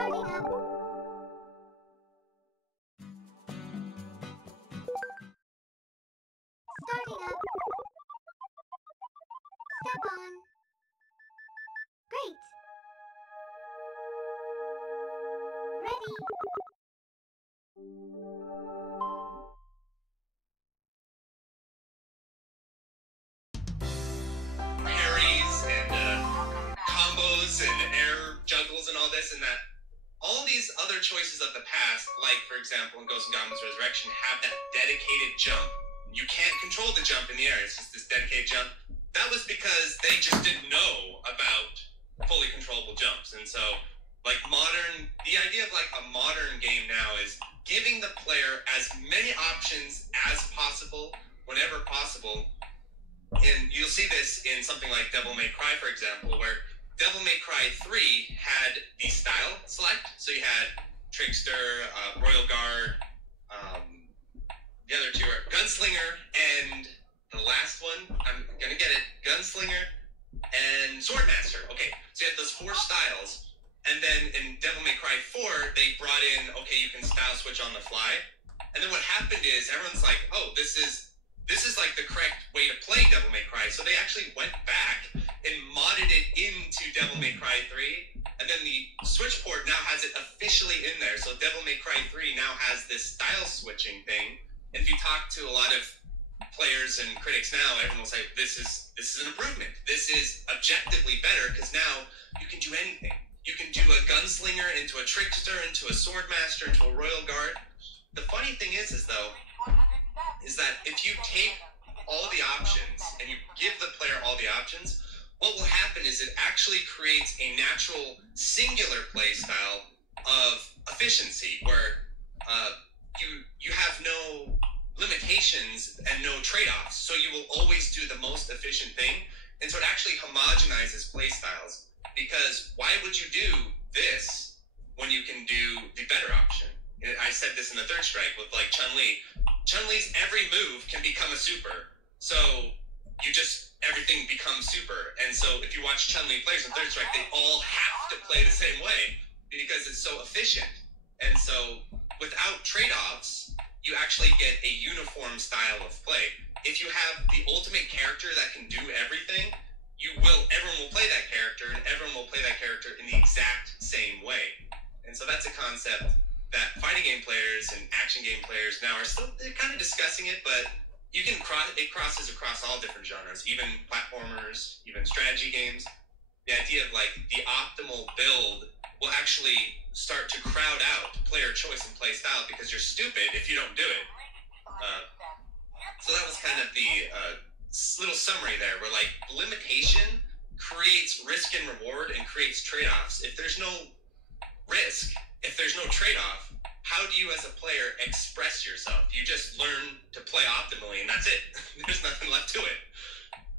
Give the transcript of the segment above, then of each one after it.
Starting up. Step on. Great. Ready. Parries and combos and air juggles and all this and that. All these other choices of the past, like for example in Ghosts and Goblins Resurrection, have that dedicated jump. You can't control the jump in the air, it's just this dedicated jump. That was because they just didn't know about fully controllable jumps. And so, like the idea of like a modern game now is giving the player as many options as possible, whenever possible. And you'll see this in something like Devil May Cry, for example, where Devil May Cry 3 had the style select. So you had Trickster, Royal Guard, the other two are Gunslinger, and the last one, I'm gonna get it, Gunslinger and Swordmaster. Okay, so you had those four styles, and then in Devil May Cry 4, they brought in, okay, you can style switch on the fly, and then what happened is everyone's like, oh, this is like the correct way to play Devil May Cry, so they actually went back and modded it into Devil May Cry 3, and then the Switch port now has it officially in there, so Devil May Cry 3 now has this style switching thing. And if you talk to a lot of players and critics now, everyone will say, this is an improvement. This is objectively better, because now you can do anything. You can do a Gunslinger into a Trickster, into a Swordmaster, into a Royal Guard. The funny thing is that if you take all the options and you give the player all the options, what will happen is it actually creates a natural singular play style of efficiency where you have no limitations and no trade-offs, so you will always do the most efficient thing, and so it actually homogenizes play styles, because why would you do this when you can do the better option? I said this in the Third Strike with like Chun-Li. Chun-Li's every move can become a super, so everything becomes super, and so if you watch Chun-Li players in Third Strike, they all have to play the same way because it's so efficient. And so without trade-offs, you actually get a uniform style of play. If you have the ultimate character that can do everything, everyone will play that character, and everyone will play that character in the exact same way. And so that's a concept that fighting game players and action game players now are still kind of discussing it, but it crosses across all different genres, even platformers, even strategy games. The idea of like the optimal build will actually start to crowd out player choice and play style, because you're stupid if you don't do it. So that was kind of the little summary there, where like limitation creates risk and reward and creates trade-offs. If there's no risk, if there's no trade-off, how do you as a player express yourself? You just learn to play optimally, and that's it. There's nothing left to it.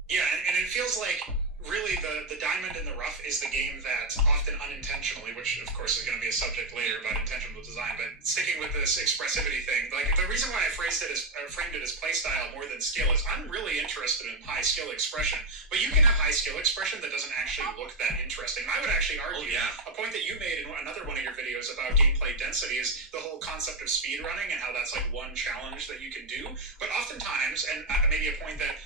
Yeah, and it feels like really the diamond in the rough is the game that often unintentionally, which of course is going to be a subject later about intentional design, but sticking with this expressivity thing, like the reason why I framed it as playstyle more than skill is I'm really interested in high skill expression, but you can have high skill expression that doesn't actually look that interesting. And I would actually argue a point that you made in another one of your videos about gameplay density is the whole concept of speed running and how that's like one challenge that you can do. But oftentimes, and maybe a point that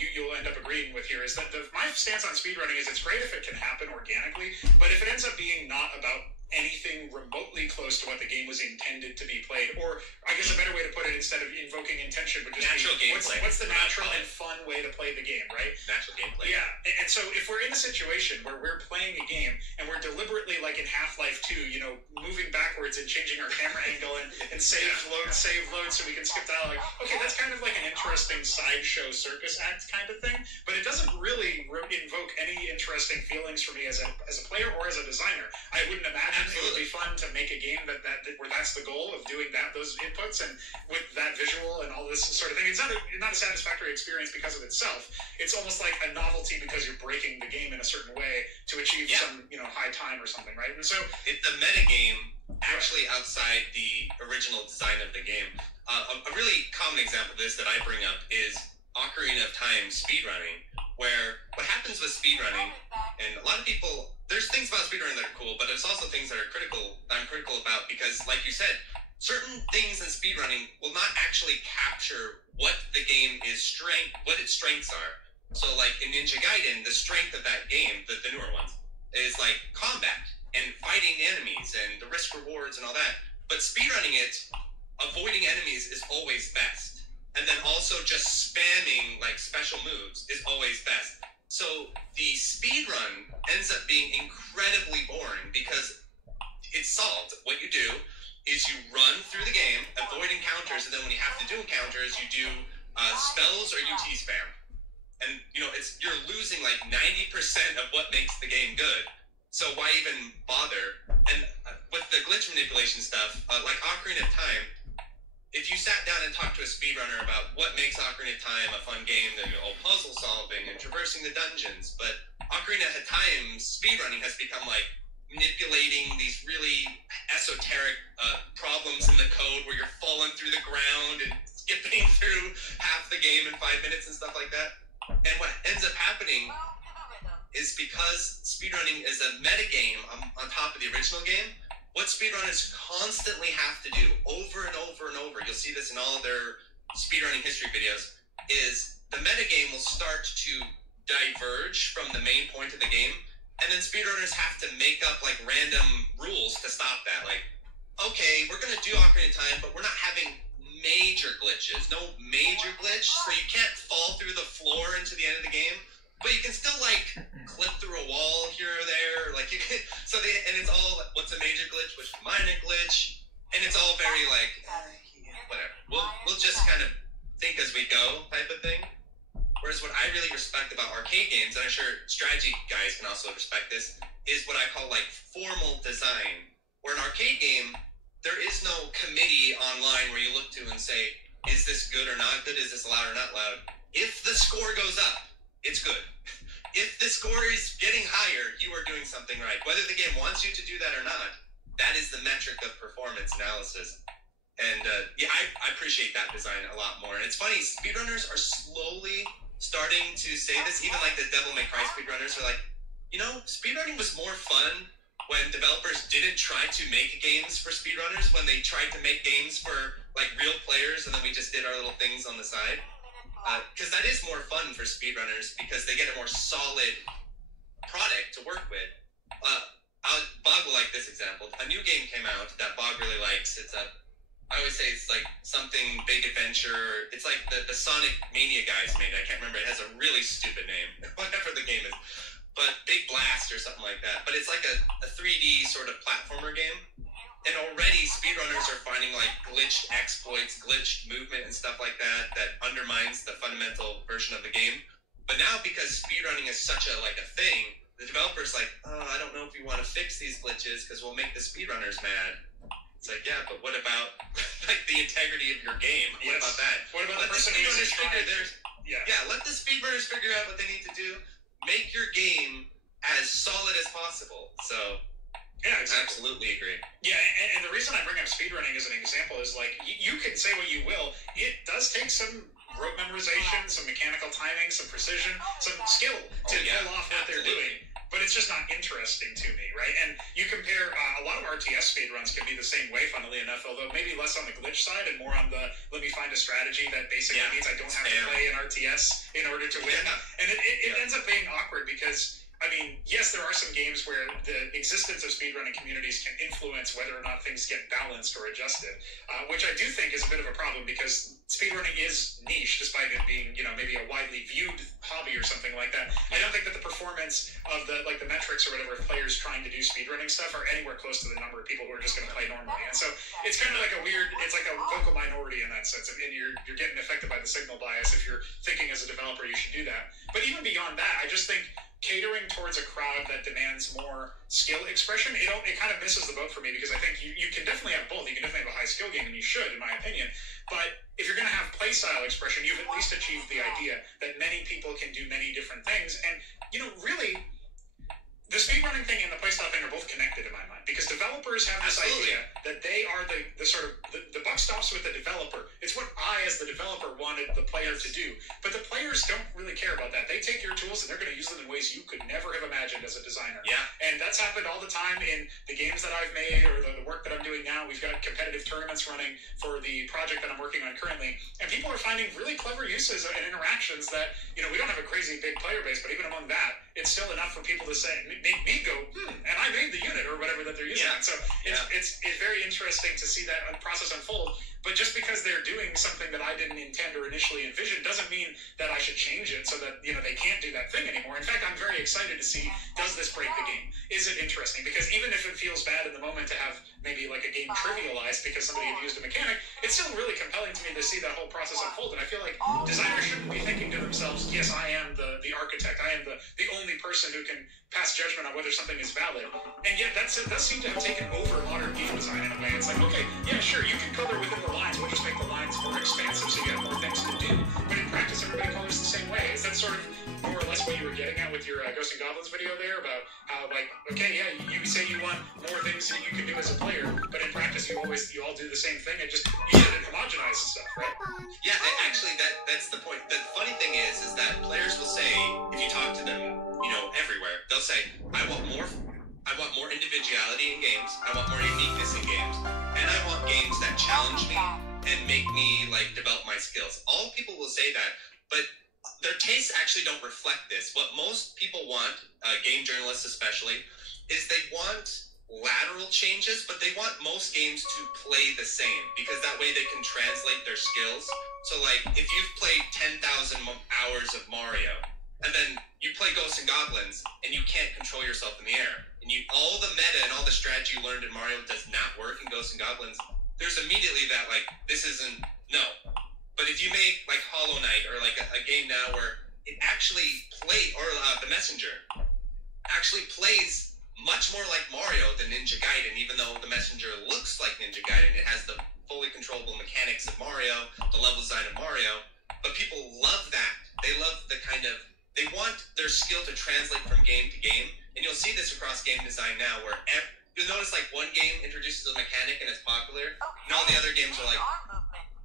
you'll end up agreeing with here, is that my stance on speedrunning is it's great if it can happen organically, but if it ends up being not about anything remotely close to what the game was intended to be played, or I guess a better way to put it, instead of invoking intention, would just natural be gameplay. What's the natural and fun way to play the game, right? Natural gameplay. Yeah, and so if we're in a situation where we're playing a game and we're deliberately, like in Half-Life 2, moving backwards and changing our camera angle and save load so we can skip dialogue, okay, that's kind of like an interesting sideshow circus act kind of thing, but it doesn't really invoke any interesting feelings for me as a player or as a designer. I wouldn't imagine it would be fun to make a game where that's the goal of doing those inputs, and with that visual and all this sort of thing. It's not a satisfactory experience because of itself. It's almost like a novelty because you're breaking the game in a certain way to achieve some high time or something, right? And so it's the metagame actually outside the original design of the game. A really common example of this that I bring up is Ocarina of Time speedrunning, where what happens with speedrunning And a lot of people, there's things about speedrunning that are cool, but there's also things that I'm critical about, because like you said, certain things in speedrunning will not actually capture what the game is what its strengths are. So like in Ninja Gaiden, the strength of that game, the newer ones, is like combat and fighting enemies and the risk rewards and all that. But speedrunning it, avoiding enemies is always best. And then also just spamming like special moves is always best. So the speedrun ends up being incredibly boring because it's solved. What you do is you run through the game, avoid encounters, and then when you have to do encounters, you do spells or UT spam. And you're losing like 90% of what makes the game good. So why even bother? And with the glitch manipulation stuff, like Ocarina of Time, if you sat down and talked to a speedrunner about what makes Ocarina of Time a fun game, then puzzle solving and traversing the dungeons, but Ocarina of Time speedrunning has become like manipulating these really esoteric problems in the code where you're falling through the ground and skipping through half the game in 5 minutes and stuff like that. And what ends up happening is because speedrunning is a metagame on top of the original game, what speedrunners constantly have to do over and over and over, you'll see this in all of their speedrunning history videos, is the metagame will start to diverge from the main point of the game, and then speedrunners have to make up like random rules to stop that. Like, okay, we're going to do Ocarina of Time, but we're not having major glitches. No major glitch, so you can't fall through the floor into the end of the game, but you can still like clip through a wall here or there. Like you can, and it's all what's a major glitch, what's a minor glitch, and it's all very like whatever. We'll just kind of think as we go type of thing. Whereas what I really respect about arcade games, and I'm sure strategy guys can also respect this, is what I call like formal design. Where an arcade game, there is no committee online where you look to and say, is this good or not good? Is this loud or not loud? If the score goes up, it's good. If the score is getting higher, you are doing something right. Whether the game wants you to do that or not, that is the metric of performance analysis. And I appreciate that design a lot more. And it's funny, speedrunners are slowly starting to say this. Even like the Devil May Cry speedrunners are like, speedrunning was more fun when developers didn't try to make games for speedrunners, when they tried to make games for like real players, and then we just did our little things on the side. Because that is more fun for speedrunners, because they get a more solid product to work with. Bog will like this example. A new game came out that Bog really likes. I always say it's like something big adventure. It's like the Sonic Mania guys made it. I can't remember. It has a really stupid name, whatever the game is. But Big Blast or something like that. But it's like a 3D sort of platformer game. And already speedrunners are finding like glitched exploits, glitched movement and stuff like that undermines the fundamental version of the game. But now, because speedrunning is such a thing, the developer's like, oh, I don't know if we want to fix these glitches because we'll make the speedrunners mad. It's like, yeah, but what about like the integrity of your game? What about that? What about let the speedrunners figure let the speedrunners figure out what they need to do. Make your game as solid as possible. So yeah, exactly. Absolutely agree. Yeah, and the reason I bring up speedrunning as an example is like you can say what you will. It does take some rote memorization, some mechanical timing, some precision, some skill to pull off what they're doing. But it's just not interesting to me, right? And you compare a lot of RTS speedruns can be the same way, funnily enough, although maybe less on the glitch side and more on the let me find a strategy that basically means I don't have to play an RTS in order to win. And it ends up being awkward because, I mean, yes, there are some games where the existence of speedrunning communities can influence whether or not things get balanced or adjusted, which I do think is a bit of a problem because speedrunning is niche, despite it being, maybe a widely viewed hobby or something like that. I don't think that the performance of the metrics or whatever of players trying to do speedrunning stuff are anywhere close to the number of people who are just going to play normally. And so it's kind of like it's like a vocal minority in that sense, and you're getting affected by the signal bias if you're thinking as a developer you should do that. But even beyond that, I just think catering towards a crowd that demands more skill expression, it kind of misses the boat for me, because I think you can definitely have both. You can definitely have a high skill game, and you should, in my opinion. But if you're going to have play style expression, you've at least achieved the idea that many people can do many different things. And, really, the speedrunning thing and the playstyle thing are both connected in my mind, because developers have this idea that they are the sort of the buck stops with the developer. It's what I, as the developer, wanted the player to do. But the players don't really care about that. They take your tools skills, and they're going to use them in ways you could never have imagined as a designer. Yeah. And that's happened all the time in the games that I've made or the work that I'm doing now. We've got competitive tournaments running for the project that I'm working on currently, and people are finding really clever uses and interactions that, you know, we don't have a crazy big player base, but even among that, it's still enough for people to say, make me go, and I made the unit or whatever that they're using. Yeah. So it's very interesting to see that process unfold. But just because they're doing something that I didn't intend or initially envision doesn't mean that I should change it so that, you know, they can't do that thing anymore. In fact, I'm very excited to see, does this break the game? Is it interesting? Because even if it feels bad in the moment to have maybe like a game trivialized because somebody had used a mechanic, it's still really compelling to me to see that whole process unfold. And I feel like designers shouldn't be thinking to themselves, yes, I am the architect. I am the only person who can pass judgment on whether something is valid. And yet that does seem to have taken over modern game design in a way. It's like, okay, yeah, sure, you can color within the lines. We'll just make the lines more expansive so you have more things to do. But in practice, everybody colors the same way. Is that sort of more or less what you were getting at with your Ghosts and Goblins video there about how, like, okay, yeah, you say you want more things that you can do as a player, but in practice you all do the same thing and just you should homogenize and stuff, right? Yeah, actually, that's the point. The funny thing is that players will say, if you talk to them, you know, everywhere, they'll say, I want more individuality in games, I want more uniqueness in games, and I want games that challenge me and make me, like, develop my skills. All people will say that, but their tastes actually don't reflect this. What most people want, game journalists especially, is they want lateral changes, but they want most games to play the same, because that way they can translate their skills. So, like, if you've played 10,000 hours of Mario, and then you play Ghosts and Goblins, and you can't control yourself in the air, and all the meta and all the strategy you learned in Mario does not work in Ghosts and Goblins, there's immediately that, like, this isn't, no. But if you make, like, Hollow Knight, or, like, a game now where it actually or The Messenger, actually plays much more like Mario than Ninja Gaiden, even though The Messenger looks like Ninja Gaiden. It has the fully controllable mechanics of Mario, the level design of Mario, but people love that. They love the kind of, they want their skill to translate from game to game, and you'll see this across game design now, where you'll notice, like, one game introduces a mechanic and it's popular, and all the other games are like,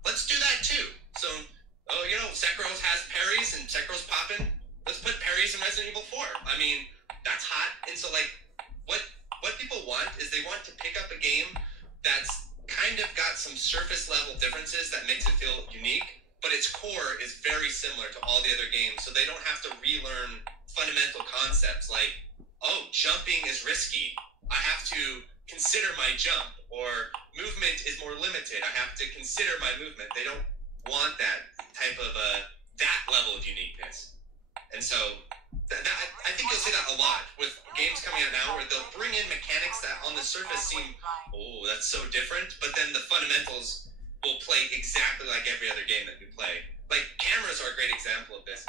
let's do that too. So, you know, Sekiro has parries and Sekiro's popping. Let's put parries in Resident Evil 4. I mean, that's hot. And so, like, what people want is they want to pick up a game that's kind of got some surface level differences that makes it feel unique, but its core is very similar to all the other games, so they don't have to relearn fundamental concepts like, oh, jumping is risky, I have to consider my jump, or movement is more limited, I have to consider my movement. They don't want that type of that level of uniqueness. And so I think you'll see that a lot with games coming out now, where they'll bring in mechanics that on the surface seem, oh, that's so different, but then the fundamentals will play exactly like every other game that you play. Like, cameras are a great example of this.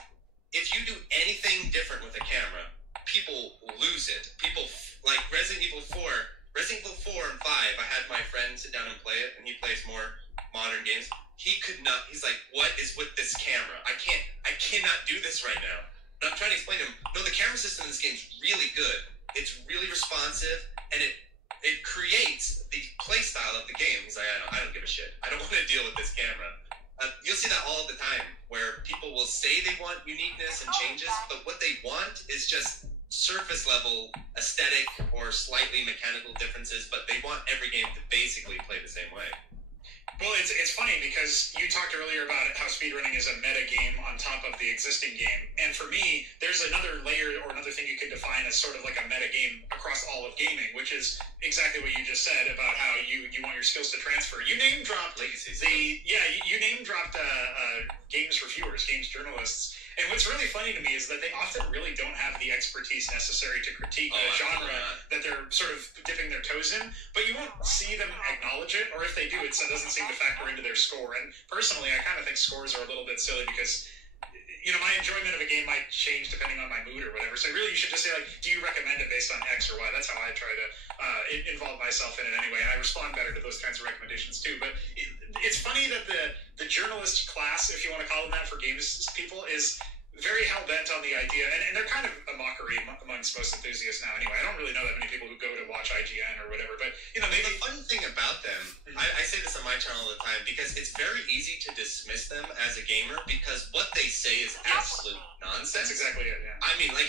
If you do anything different with a camera, people lose it. People, like Resident Evil 4 and 5, I had my friend sit down and play it, and he plays more modern games. He could not, he's like, what is with this camera? I cannot do this right now. And I'm trying to explain to him, no, the camera system in this game is really good. It's really responsive, and it creates the play style of the game. He's like, I don't give a shit. I don't want to deal with this camera. You'll see that all the time, where people will say they want uniqueness and changes, but what they want is just surface level aesthetic or slightly mechanical differences, but they want every game to basically play the same way. Well, it's funny because you talked earlier about how speedrunning is a meta game on top of the existing game. And for me, there's another layer or another thing you could define as sort of like a meta game across all of gaming, which is exactly what you just said about how you want your skills to transfer. You name dropped you name dropped games reviewers, games journalists. And what's really funny to me is that they often really don't have the expertise necessary to critique the genre that they're sort of dipping their toes in, but you won't see them acknowledge it, or if they do, it doesn't seem to factor into their score. And personally, I kind of think scores are a little bit silly because, you know, my enjoyment of a game might change depending on my mood or whatever. So really, you should just say, like, do you recommend it based on X or Y? That's how I try to involve myself in it anyway, and I respond better to those kinds of recommendations too. But it's funny that the journalist class, if you want to call them that for games people, is very hell-bent on the idea, and they're kind of a mockery amongst most enthusiasts now anyway. I don't really know that many people who go to watch IGN or whatever, but, you know, maybe... The fun thing about them, I say this on my channel all the time, because it's very easy to dismiss them as a gamer, because what they say is absolute nonsense. nonsense. That's exactly it, yeah. I mean, like,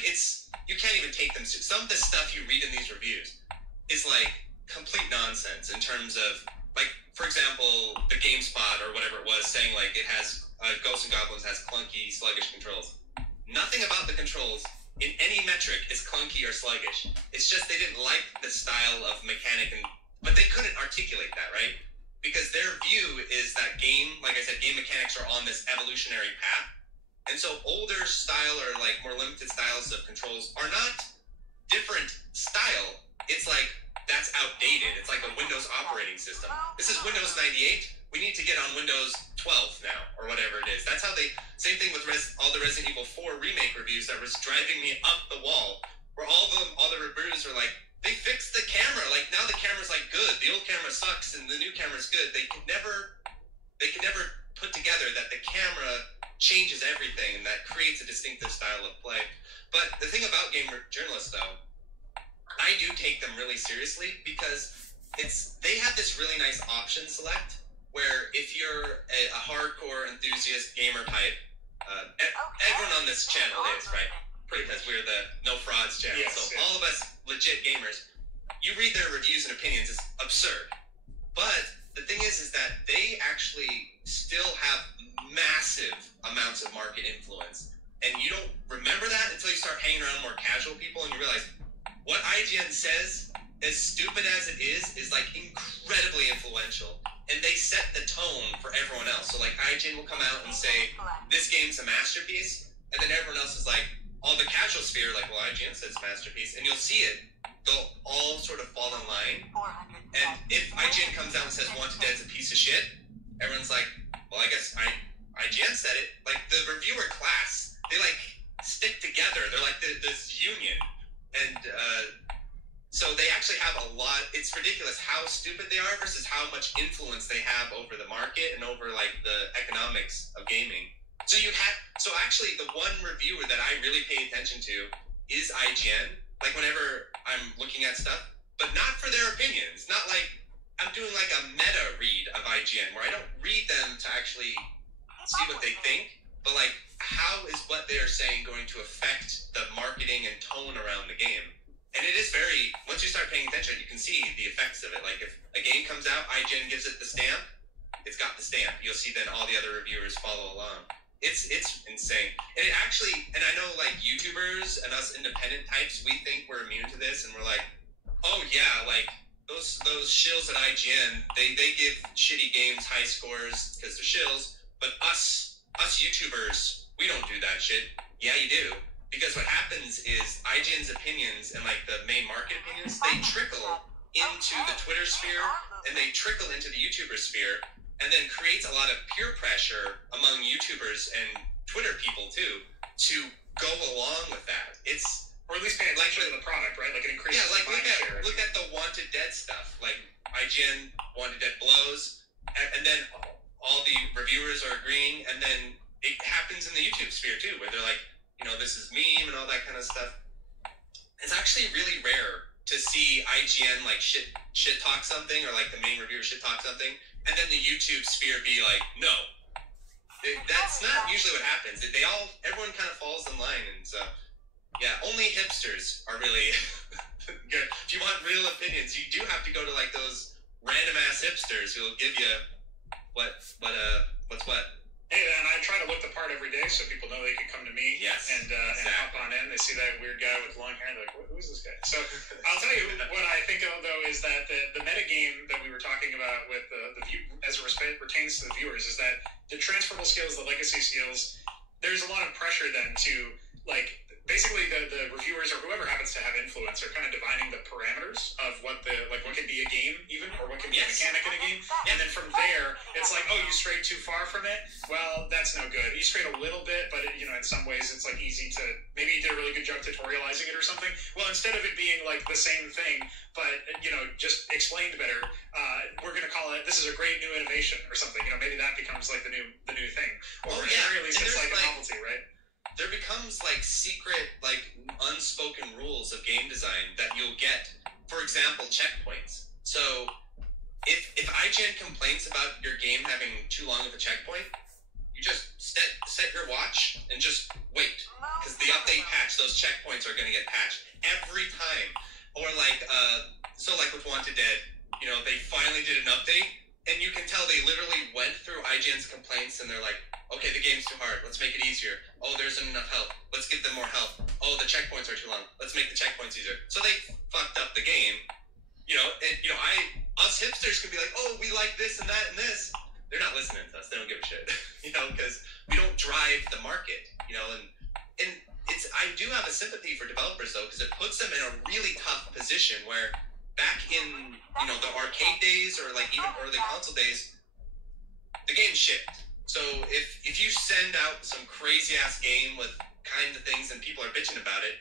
you can't even take them. Some of the stuff you read in these reviews is like complete nonsense in terms of, like, for example, the GameSpot or whatever it was saying like it has Ghosts and Goblins has clunky, sluggish controls. Nothing about the controls in any metric is clunky or sluggish. It's just they didn't like the style of mechanic, but they couldn't articulate that, right? Because their view is that game, like I said, game mechanics are on this evolutionary path. And so older style or like more limited styles of controls are not different style. It's like, that's outdated. It's like a Windows operating system. This is Windows 98. We need to get on Windows 12 now, or whatever it is. That's how same thing with all the Resident Evil 4 remake reviews that was driving me up the wall, where all the reviews are like, they fixed the camera. Like, now the camera's like good. The old camera sucks and the new camera's good. They could never put together that the camera changes everything and that creates a distinctive style of play. But the thing about game journalists, though, I do take them really seriously because they have this really nice option select where if you're a hardcore enthusiast gamer type, everyone on this channel is, right? Because we're the no frauds channel. Yes, so yes. all of us legit gamers, you read their reviews and opinions, it's absurd. But the thing is that they actually still have massive amounts of market influence. And you don't remember that until you start hanging around more casual people and you realize what IGN says, as stupid as it is like incredibly influential. And they set the tone for everyone else. So like IGN will come out and say, this game's a masterpiece. And then everyone else is like, all the casual sphere, like, well, IGN says masterpiece. And you'll see it. They'll all sort of fall in line. And if IGN comes out and says Wanted Dead's a piece of shit, everyone's like, well, I guess IGN said it. Like, the reviewer class, they, like, stick together. They're like this union. And so they actually have a lot. It's ridiculous how stupid they are versus how much influence they have over the market and over, like, the economics of gaming. So actually, the one reviewer that I really pay attention to is IGN. Like, whenever I'm looking at stuff, but not for their opinions. Not like I'm doing like a meta read of IGN where I don't read them to actually see what they think, but like how is what they're saying going to affect the marketing and tone around the game. And it is very, once you start paying attention, you can see the effects of it. Like if a game comes out, IGN gives it the stamp, it's got the stamp. You'll see then all the other reviewers follow along. It's insane. And it actually, and I know like YouTubers and us independent types, we think we're immune to this and we're like, oh yeah, like those shills at IGN, they give shitty games high scores because they're shills, but us YouTubers, we don't do that shit. Yeah, you do. Because what happens is IGN's opinions and like the main market opinions, they trickle into the Twitter sphere and they trickle into the YouTuber sphere and then creates a lot of peer pressure among YouTubers and Twitter people too to go along with that. It's, or at least pay attention to the product, right? Like it increases yeah, like the mind share. look at the Wanted Dead stuff. Like IGN Wanted Dead blows, and then all the reviewers are agreeing, and then it happens in the YouTube sphere too, where they're like, you know, this is meme and all that kind of stuff. It's actually really rare to see IGN like shit talk something, or like the main reviewer shit talk something, and then the YouTube sphere be like, no. That's not usually what happens. Everyone kind of falls in line, and so yeah, only hipsters are really good. If you want real opinions, you do have to go to like those random ass hipsters who will give you what's what. Hey, and I try to look the part every day so people know they can come to me and hop on in. They see that weird guy with long hair, they're like, who's this guy? So I'll tell you what I think of, though, is that the metagame that we were talking about with the view, as it pertains to the viewers, is that the transferable skills, the legacy skills, there's a lot of pressure then to, like, basically the reviewers or whoever happens to have influence are kind of defining the parameters of what can be a game even, or what can be a mechanic in a game. And then from there, it's like, oh, you strayed too far from it? Well, that's no good. You strayed a little bit, but in some ways it's like easy to, maybe you did a really good job tutorializing it or something. Well, instead of it being like the same thing, but just explained better, we're going to call it, this is a great new innovation or something. Maybe that becomes like the new thing. Or at the very least it's like a novelty, right? There becomes like secret, like unspoken rules of game design that you'll get. For example, checkpoints. So if IGN complains about your game having too long of a checkpoint, you just set your watch and just wait. because the update patch, those checkpoints are going to get patched every time. Or like, so like with Wanted Dead, you know, they finally did an update, and you can tell they literally went through IGN's complaints, and they're like, okay, the game's too hard. Let's make it easier. Oh, there isn't enough health. Let's give them more health. Oh, the checkpoints are too long. Let's make the checkpoints easier. So they fucked up the game. You know, and you know, us hipsters can be like, oh, we like this and that and this. They're not listening to us. They don't give a shit. You know, because we don't drive the market. You know, and it's I do have a sympathy for developers though, because it puts them in a really tough position where back in, you know, the arcade days or like even early console days, the game shipped. So if you send out some crazy ass game with kinds of things and people are bitching about it,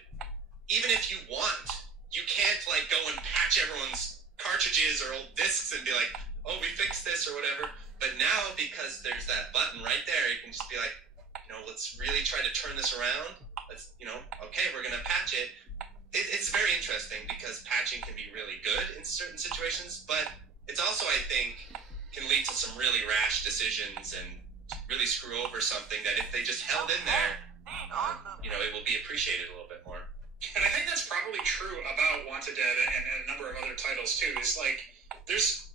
even if you want, you can't like go and patch everyone's cartridges or old discs and be like, oh, we fixed this or whatever. But now, because there's that button right there, you can just be like, you know, let's really try to turn this around. Let's, you know, okay, we're gonna patch it. It's very interesting because patching can be really good in certain situations, but it's also, I think, can lead to some really rash decisions and really screw over something that if they just held in there, you know, it will be appreciated a little bit more. And I think that's probably true about Wanted Dead and a number of other titles too. Is like, there's,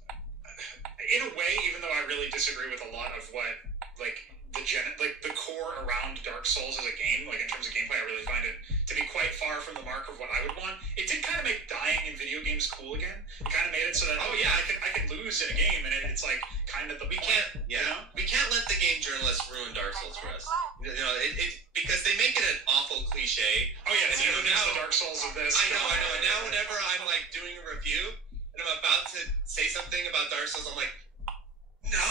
in a way, even though I really disagree with a lot of what, like, the core around Dark Souls as a game, like in terms of gameplay, I really find it to be quite far from the mark of what I would want. It did kind of make dying in video games cool again. It kind of made it so that, oh yeah, I can lose in a game, and it's like kind of the point, you know? We can't let the game journalists ruin Dark Souls for us. You know, because they make it an awful cliche. Oh yeah, you know, now the Dark Souls of this. I know. And now whenever I'm like doing a review and I'm about to say something about Dark Souls, I'm like, no,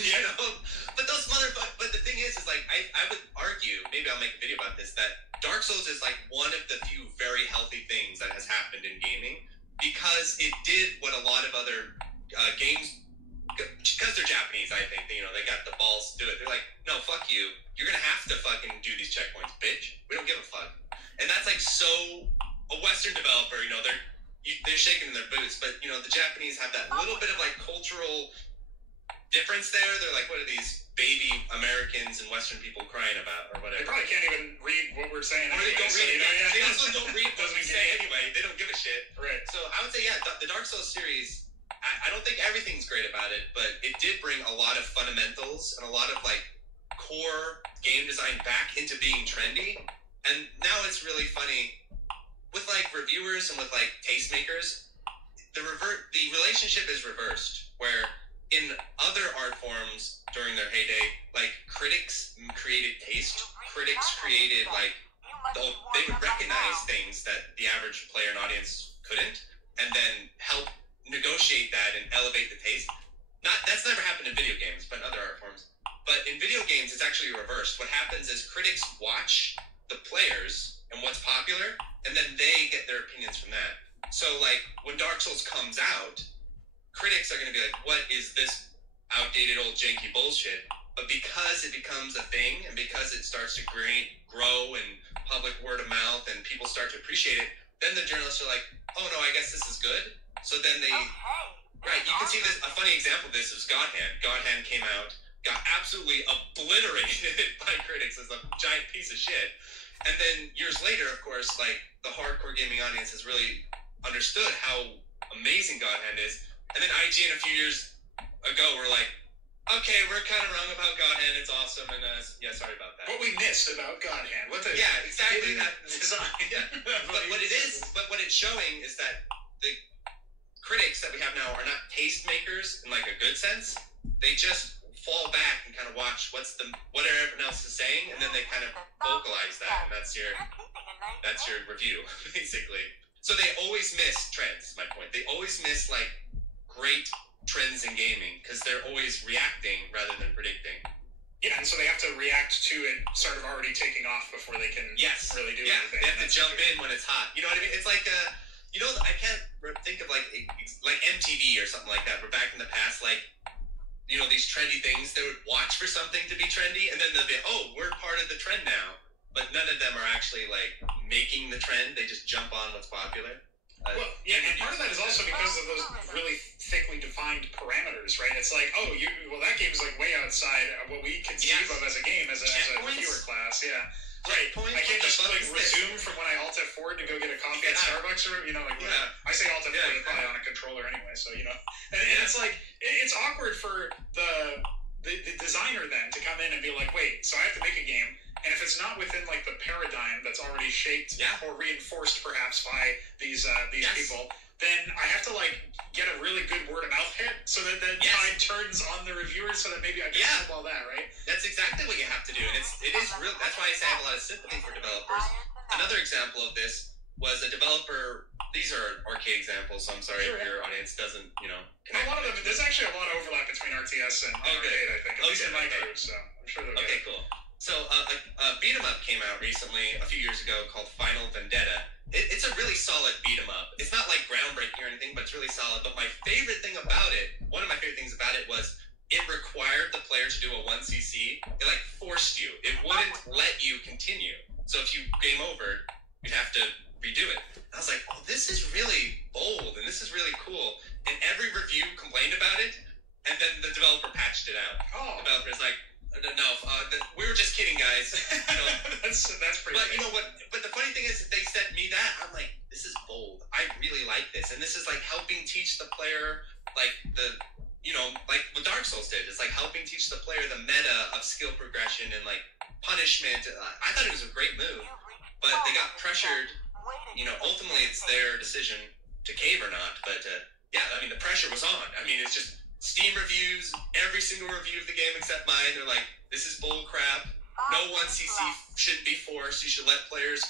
you know. But those but the thing is like I would argue, maybe I'll make a video about this, that Dark Souls is like one of the few very healthy things that has happened in gaming, because it did what a lot of other games, because they're Japanese, I think, you know, they got the balls to do it. They're like, no, fuck you. You're gonna have to fucking do these checkpoints, bitch. We don't give a fuck. And that's like so a Western developer, you know, they're shaking in their boots, but you know, the Japanese have that little bit of like cultural difference there. They're like, what are these baby Americans and Western people crying about or whatever? They probably can't even read what we're saying. Or they don't read it. They also don't read what we say anyway. They don't give a shit. Right. So I would say, yeah, the Dark Souls series, I don't think everything's great about it, but it did bring a lot of fundamentals and a lot of like core game design back into being trendy. And now it's really funny with like reviewers and with like tastemakers. The relationship is reversed, where in other art forms during their heyday, like critics created taste. Critics created like they would recognize things that the average player and audience couldn't, and then help negotiate that and elevate the taste. That's never happened in video games, but in other art forms. But in video games, it's actually reversed. What happens is critics watch the players and what's popular, and then they get their opinions from that. So like when Dark Souls comes out, critics are going to be like, what is this outdated old janky bullshit? But because it becomes a thing, and because it starts to grow and public word of mouth and people start to appreciate it, then the journalists are like, oh no, I guess this is good. So then they, right, you can see this, a funny example of this is God Hand. God Hand came out, got absolutely obliterated by critics as a giant piece of shit. And then years later, of course, like the hardcore gaming audience has really understood how amazing God Hand is. And then IGN a few years ago were like, okay, we're kind of wrong about God Hand. It's awesome, and yeah, sorry about that. What we missed about God Hand. Yeah, exactly. That design. Yeah. But what it's showing is that the critics that we have now are not tastemakers in like a good sense. They just fall back and kind of watch what everyone else is saying, and then they kind of vocalize that, and that's your review, basically. So they always miss trends. My point. They always miss like great trends in gaming because they're always reacting rather than predicting. Yeah, and so they have to react to it sort of already taking off before they can really do anything. They have to jump in when it's hot. You know what I mean? It's like you know, I can't think of like MTV or something like that. Where back in the past, like, you know, these trendy things, they would watch for something to be trendy, and then they'll be, oh, we're part of the trend now. But none of them are actually like making the trend. They just jump on what's popular. Well, yeah, and part of that is also because of those really thickly defined parameters, right? It's like, oh, that game's like way outside of what we conceive of as a game, as a viewer class, yeah. Right. I can't just awkward to go get a coffee at Starbucks or, like, I say ultimately probably on a controller anyway, so, and it's like, it's awkward for the designer then to come in and be like, wait, so I have to make a game, and if it's not within like the paradigm that's already shaped or reinforced perhaps by these people, then I have to like get a really good word of mouth hit so that tide turns on the reviewers so that maybe I can snowball that, right? That's exactly what you have to do, and it is real. That's why I say I have a lot of sympathy for developers. Another example of this was a developer. These are arcade examples, so I'm sorry if your audience doesn't, a lot of them. There's actually a lot of overlap between RTS and arcade, I think. At least in my crew, so I'm sure they'll Okay, cool. So a beat 'em up came out recently, a few years ago, called Final Vendetta. It's a really solid beat 'em up. It's not like groundbreaking or anything, but it's really solid. But my favorite thing about it, one of my favorite things about it was it required the player to do a 1cc. It like forced you. It wouldn't let you continue. So if you game over, you'd have to redo it. I was like, oh, this is really bold and this is really cool. And every review complained about it, and then the developer patched it out. Oh. The developer's like, no, we were just kidding, guys. That's pretty. But you know what? But the funny thing is, if they said me that, I'm like, this is bold. I really like this, and this is like helping teach the player, like like what Dark Souls did. It's like helping teach the player the meta of skill progression and like punishment. I thought it was a great move, but they got pressured. Ultimately, it's their decision to cave or not. But the pressure was on. I mean, it's just. Steam reviews, every single review of the game except mine, they're like, this is bull crap. No 1cc shouldn't be forced. You should let players,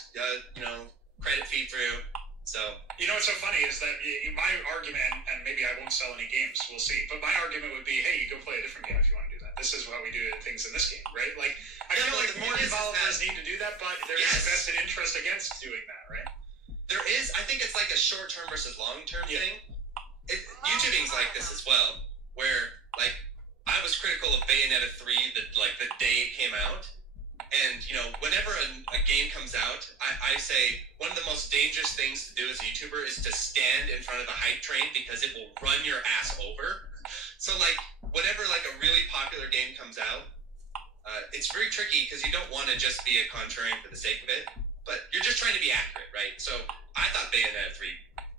credit feed through. So, what's so funny is that my argument, and maybe I won't sell any games, we'll see, but my argument would be, hey, you go play a different game if you want to do that. This is how we do things in this game, right? Like, I feel like more developers need to do that, but there's a vested interest against doing that, right? There is. I think it's like a short-term versus long-term thing. YouTubing's like this as well. Where, like, I was critical of Bayonetta 3 the day it came out. And, whenever a game comes out, I say one of the most dangerous things to do as a YouTuber is to stand in front of the hype train because it will run your ass over. So, like, whenever, like, a really popular game comes out, it's very tricky because you don't want to just be a contrarian for the sake of it. But you're just trying to be accurate, right? So, I thought Bayonetta 3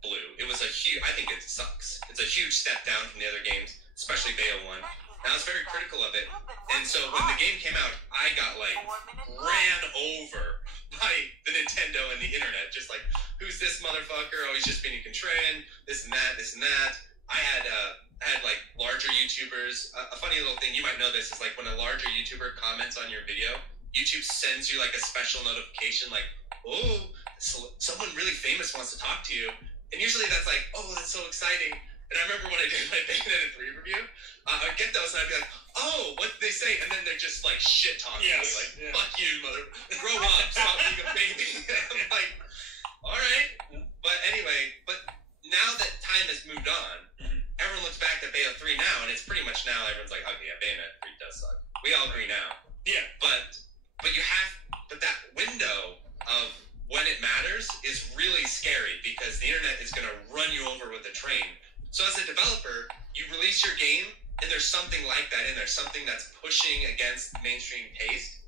blew. It was I think it sucks. It's a huge step down from the other games. Especially Bayo 1. And I was very critical of it. And so when the game came out, I got, like, ran over by the Nintendo and the internet. Just like, who's this motherfucker? Oh, he's just being a contrarian. This and that, this and that. I had like, larger YouTubers. A funny little thing, you might know this, is, like, when a larger YouTuber comments on your video, YouTube sends you, like, a special notification, like, oh, someone really famous wants to talk to you. And usually that's like, oh, that's so exciting. And I remember when I did my Bayonetta 3 review, I'd get those and I'd be like, oh, what did they say? And then they're just like shit talking me, like, fuck you, grow up, stop being a baby. I'm like, all right. But anyway, now that time has moved on, everyone looks back at Bayo 3 now, and it's pretty much now everyone's like, okay, yeah, Bayonetta 3 does suck. We all agree now. Yeah. But that window of when it matters is really scary because the internet is going to run you over with a train. So as a developer, you release your game, and there's something like that in there, something that's pushing against mainstream taste.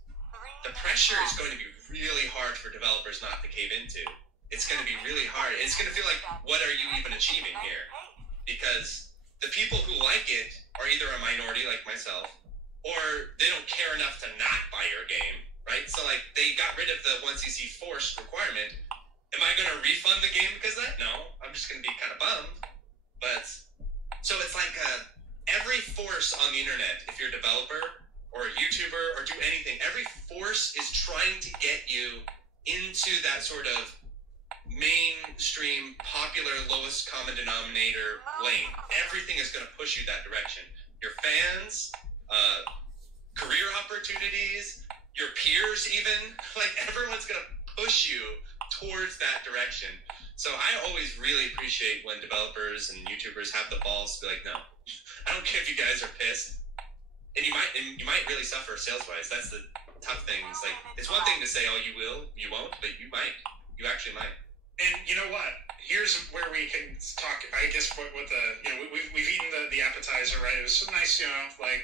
The pressure is going to be really hard for developers not to cave into. It's going to be really hard. It's going to feel like, what are you even achieving here? Because the people who like it are either a minority like myself, or they don't care enough to not buy your game, right? So, like, they got rid of the 1cc forced requirement. Am I going to refund the game because of that? No. I'm just going to be kind of bummed. But, so it's like every force on the internet, if you're a developer or a YouTuber or do anything, every force is trying to get you into that sort of mainstream, popular, lowest common denominator lane. Everything is going to push you that direction. Your fans, career opportunities, your peers even, like everyone's going to push you towards that direction. So I always really appreciate when developers and YouTubers have the balls to be like, no, I don't care if you guys are pissed. And you might really suffer sales-wise. That's the tough thing. It's like, it's one thing to say, oh, you will, you won't, but you might. You actually might. And you know what? Here's where we can talk, I guess, what the, we've eaten the appetizer, right? It was so nice, like,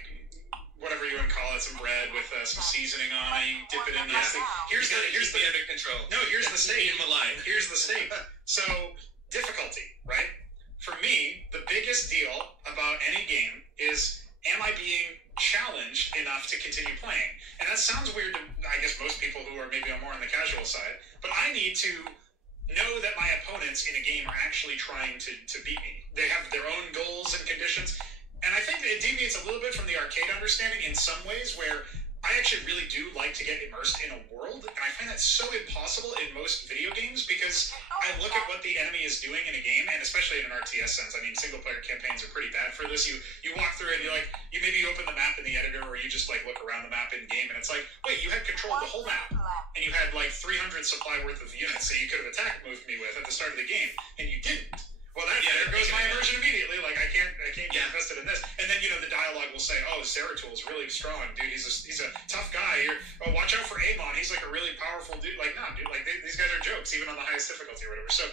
whatever you want to call it, some bread with some seasoning on it. You dip it in this thing. Here's the under control. No, here's the steak. Keep him alive. Here's the steak. So difficulty, right? For me, the biggest deal about any game is, am I being challenged enough to continue playing? And that sounds weird to, I guess, most people who are maybe more on the casual side, but I need to know that my opponents in a game are actually trying to beat me. They have their own goals and conditions, and I think it deviates a little bit from the arcade understanding in some ways, where I actually really do like to get immersed in a world, and I find that so impossible in most video games, because I look at what the enemy is doing in a game, and especially in an RTS sense. I mean, single-player campaigns are pretty bad for this. You walk through it, and you maybe open the map in the editor, or you just like look around the map in game, and it's like, wait, you had control of the whole map, and you had like 300 supply worth of units, so you could have moved me with at the start of the game, and you didn't. Well, there goes my immersion immediately. Like, I can't get invested in this. And then, the dialogue will say, oh, Zeratul really strong, dude. He's a tough guy. Watch out for Amon. He's like a really powerful dude. Like, no, dude. Like, these guys are jokes, even on the highest difficulty or whatever. So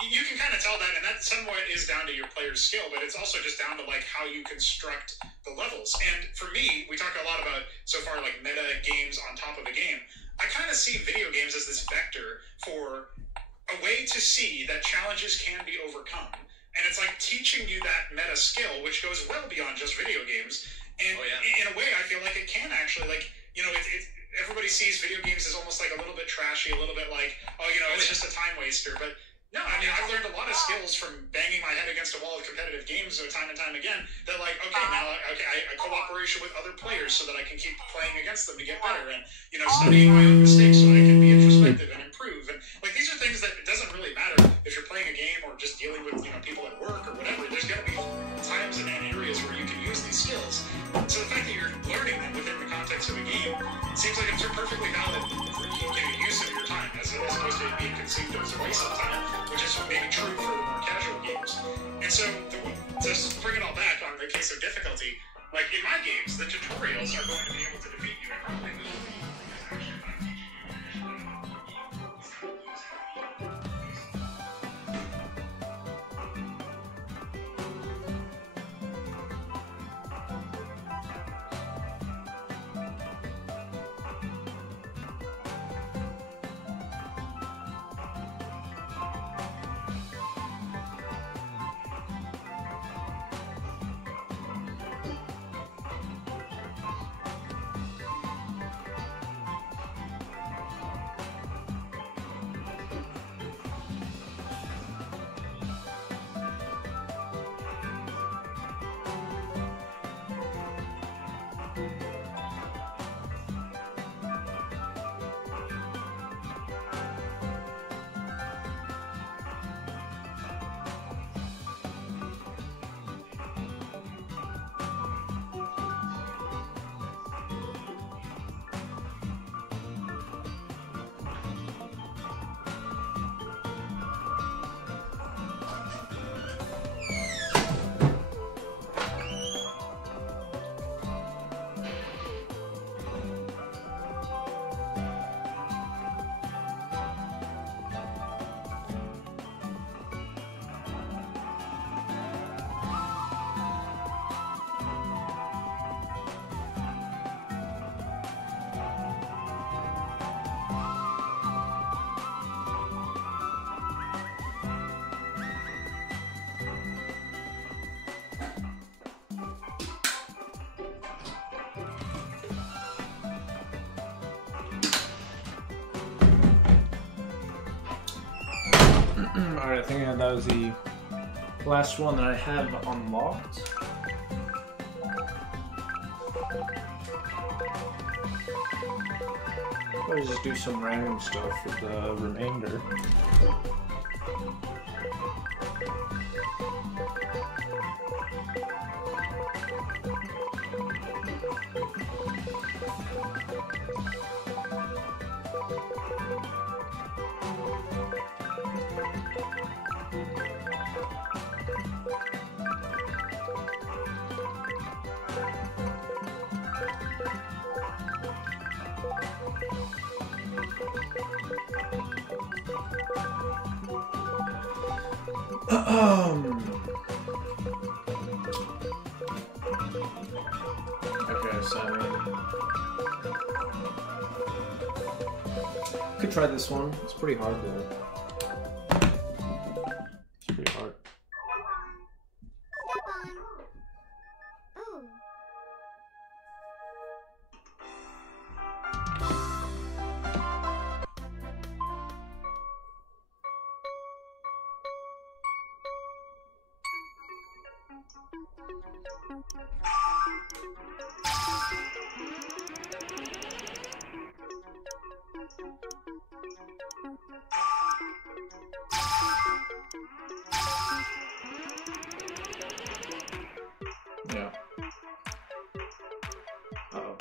you can kind of tell that, and that somewhat is down to your player's skill, but it's also just down to like how you construct the levels. And for me, we talk a lot about so far like meta games on top of a game. I kind of see video games as this vector for a way to see that challenges can be overcome. And it's like teaching you that meta skill, which goes well beyond just video games. And in a way, I feel like it can actually, like, everybody sees video games as almost like a little bit trashy, a little bit like, it's just a time waster. But no, I mean, I've learned a lot of skills from banging my head against a wall of competitive games time and time again, that like, I cooperation with other players so that I can keep playing against them to get better, and, studying my own mistakes so that I can be introspective and improve. And like, these are things that it doesn't really matter if you're playing a game or just dealing with, people at work or whatever. There's going to be times and areas where you can use these skills. So the fact that you're learning them within the context of a game seems like it's a perfectly valid use of your time, as opposed to it being conceived as a waste of time, which is maybe true for the more casual games. And so, to bring it all back on the case of difficulty, like in my games, the tutorials are going to be able to defeat you, and probably will be. Alright, I think that was the last one that I have unlocked. I'll just do some random stuff with the remainder. Okay, so have tried this one. It's pretty hard though. It's pretty hard. Step on. Ooh. Yeah. Uh-oh.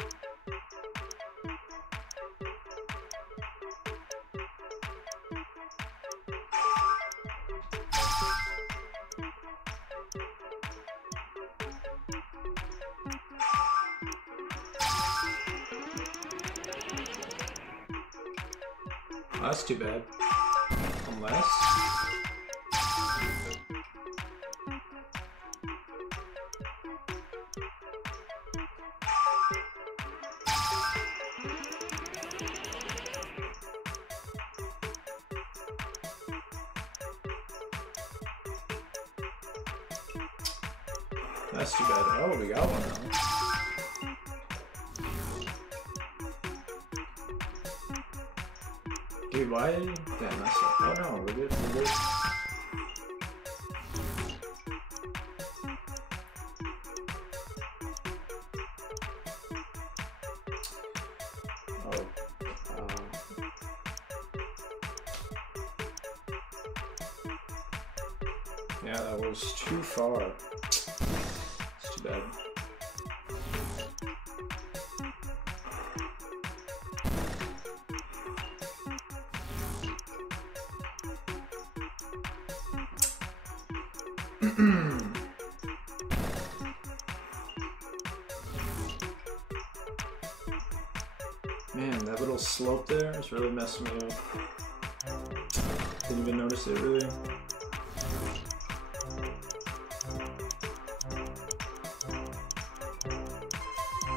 Oh, that's too bad. Unless... That's too bad. Oh, we got one now. Dude, why? Damn, that's... Oh no, we're good, we're good. Oh. Yeah, that was too far. It's too bad. Man, that little slope there is really messing me up. Didn't even notice it, really.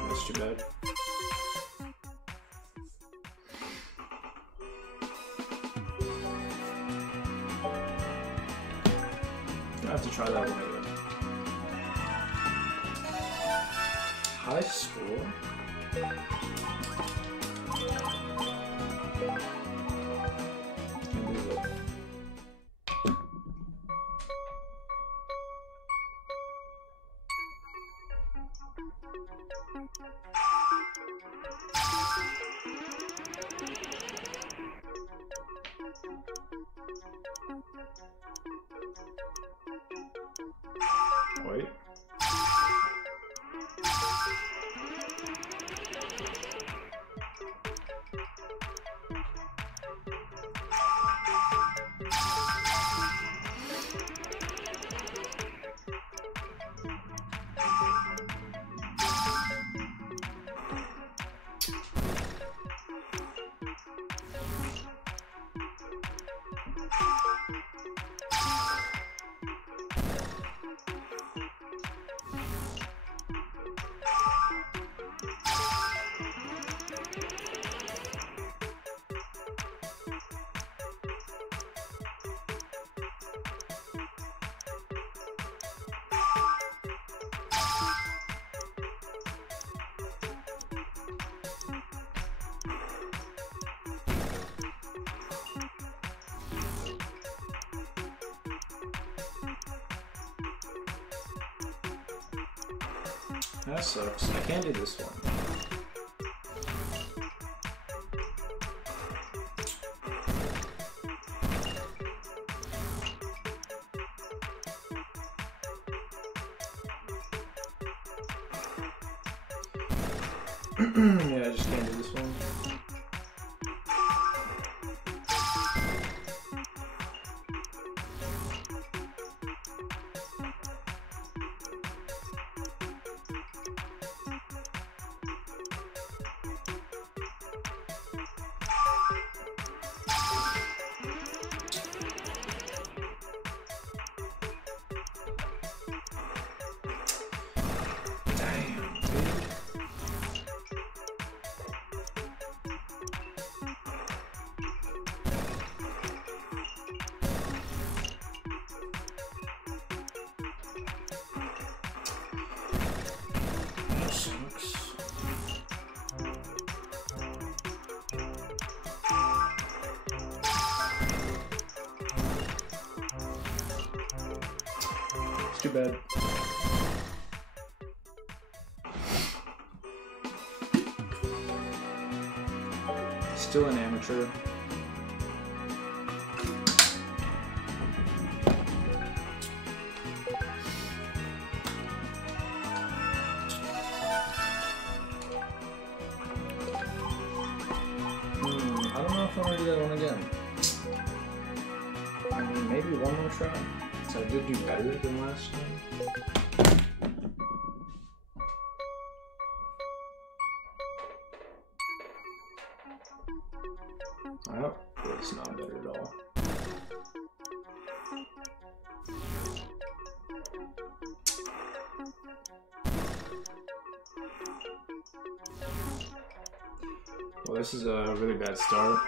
That's too bad. I have to try that one again. High score? Wait. That sucks. I can't do this one. Yeah, I just can't do this one. Too bad. Still an amateur. I don't know if I want to do that one again. I mean, maybe one more try. So I did do better than last time. Oh, it's not better at all. Well, this is a really bad start.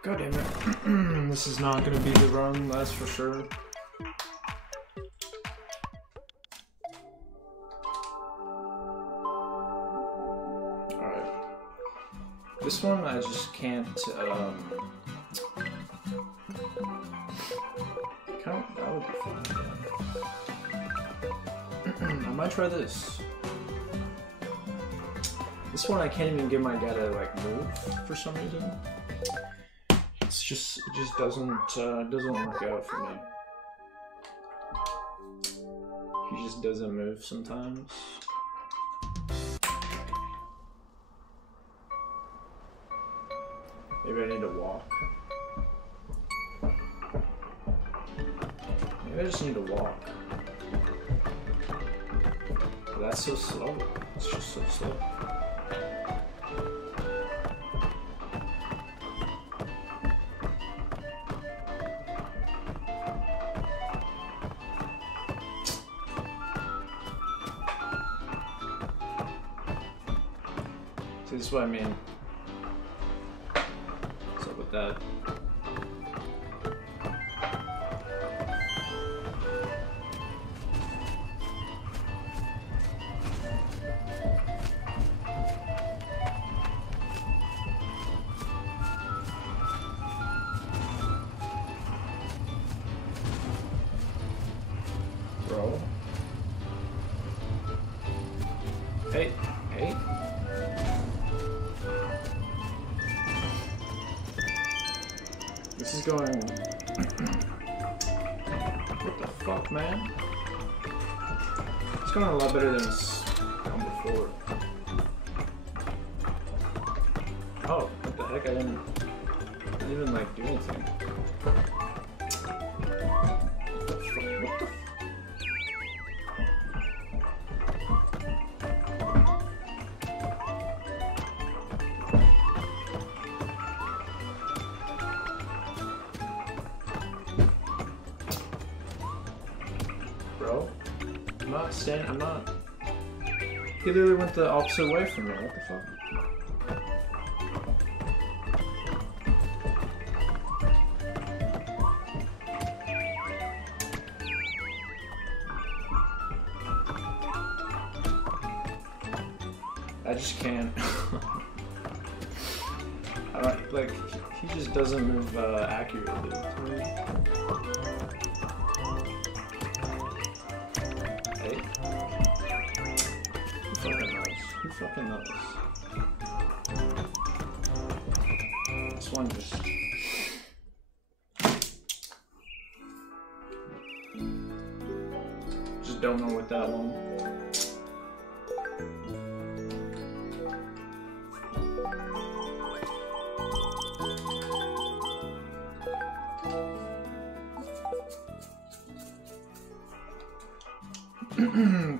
God damn it. This is not gonna be the run, that's for sure. Alright. This one I just can't, that would be fun, yeah. I might try this. This one I can't even get my guy to, like, move for some reason. It just doesn't work out for me. He just doesn't move sometimes. Maybe I need to walk. Maybe I just need to walk. But that's so slow. It's just so slow. See, this is what I mean. What's up with that? Bro. Hey, hey. This is going... What the fuck, man? It's going a lot better than it's gone before. Oh, what the heck? I didn't even, like, do anything. What the fuck? Bro, I'm not. He literally went the opposite way from me. What the fuck? I just can't. I don't, like, he just doesn't move accurately to me. Hey. Who fucking knows? This one just don't know with that one.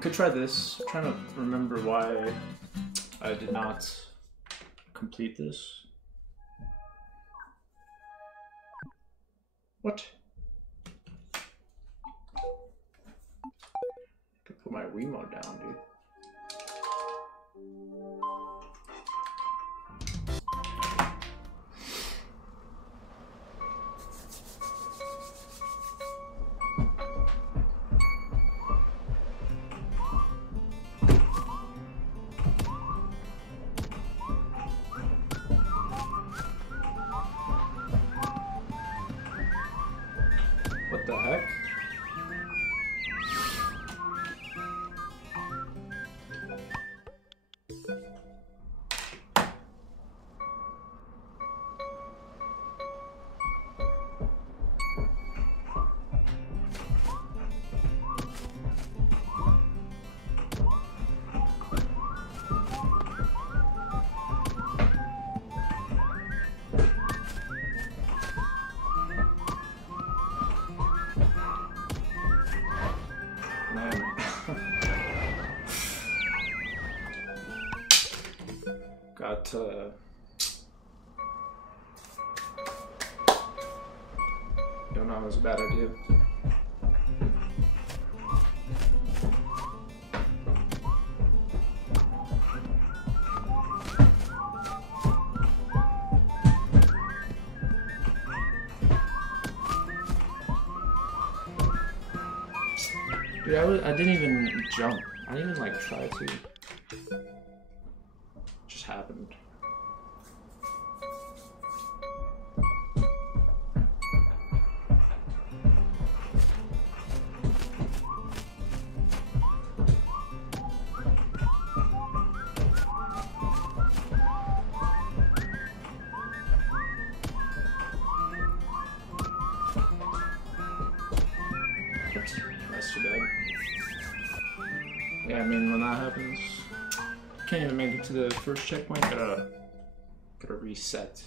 Could try this. I'm trying to remember why I did not complete this. What? Wiimote down, dude. What the heck? Man. Got don't know, it was a bad idea. Dude, I didn't even jump. I didn't even like try to. It just happened. That's too bad. Yeah, I mean, when that happens, can't even make it to the first checkpoint. Gotta reset.